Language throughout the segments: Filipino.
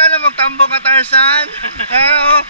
kita na magtambo ka, Tarzan. Pero,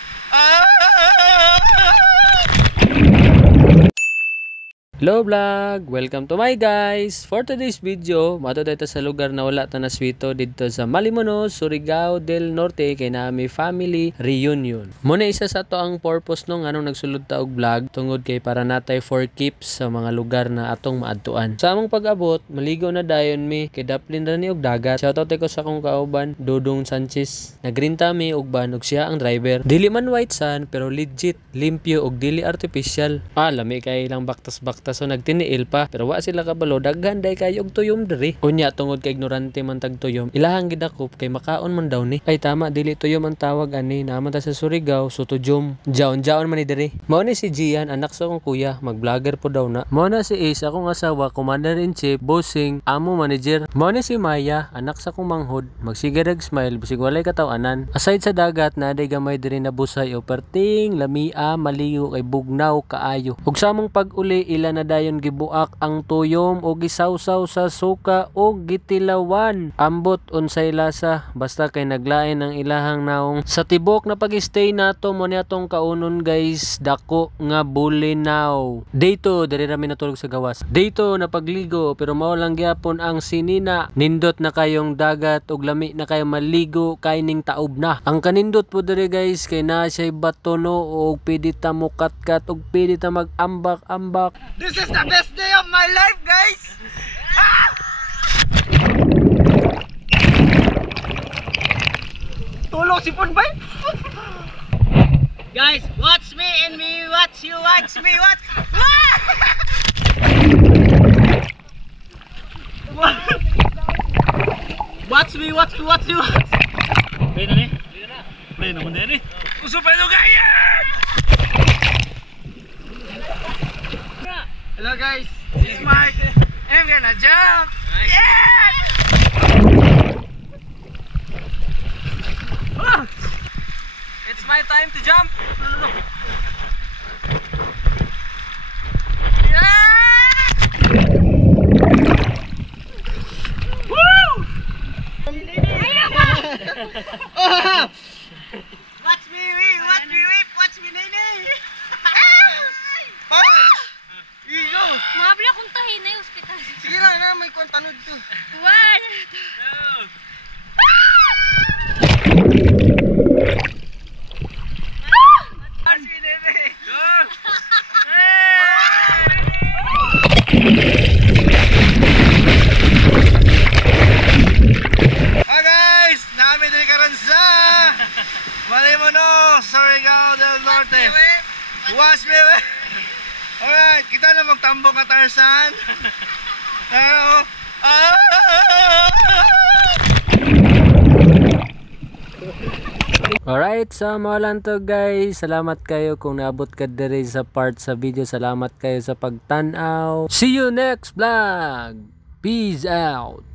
Hello vlog! Welcome to my guys! For today's video, mato tayo sa lugar na wala ta na swito dito sa Malimonos, Surigao del Norte kay naami family reunion. Muna isa sa to ang purpose nung anong nagsulod ta og vlog tungod kay para natay for keeps sa mga lugar na atong maadtuan. Sa among pag-abot, maligo na dayon mi kay daplin ra ni og dagat. Shoutout ko sa akong kauban, Dodong Sanchez. Nagrinta mi og ban og siya ang driver. Dili man white sand pero legit, limpyo og dili artificial. Lami kay lang baktas-baktas so nagtiniil pa pero wa sila kabalo daghan day kayo og tuyom diri. Unya tungod kay ignorante man tag tuyom, ilahang gidakop kay makaon man daw ni. Ay tama, dili tuyom ang tawag ani, naman ta sa Surigao so tuyom. Jaon-jaon man ni diri. Mao ni si Gian, anak sa akong kuya, mag-vlogger po daw na. Mao na si Ace, akong asawa, commander-in-chief, bossing, amo manager. Mao ni si Maya, anak sa akong manghod, magsigirag smile bisig walay katawanan. Aside sa dagat, naday gamay diri na busay o perting lamia maligo kay bugnaw kaayo. Ug sa among pag-uli ila na dayon gibuak ang tuyom o gisawsaw sa suka o gitilawan. Ambot unsay lasa basta kay naglain ang ilahang naong. Sa tibok na pag-stay nato mo niatong kaunon guys, dako nga bulinaw. Dito diri ra mi natulog sa gawas. Dito na pagligo pero mao lang gyapon ang sinina. Nindot na kayong dagat ug lami na kayo maligo kay ning taob na. Ang kanindot po diri guys kay na siya batono ug pwede ta mukatkat ug pwede ta mag-ambak-ambak. this is the best day of my life, guys! Tulong si Punbay! Guys, watch me and me watch you, watch me, watch. Watch me, watch you, watch you. Play na ni? Play naman na ni. Gusto pa lugayan! Hello guys, this is Mike. I'm gonna jump! Yeah! It's my time to jump! Watch me whip, watch me whip, watch me nene. Mabla kung tahin na yung hospital. Sige lang na, may kontanod to. One. Hi guys! Nami din karon sa Malimonos, Surigao del Norte. Watch me! Alright, kita na magtambo ka, Tarzan. Pero, Alright, so mao lang to guys. Salamat kayo kung naabot ka diri sa part sa video. Salamat kayo sa pagtan-aw. See you next vlog. Peace out.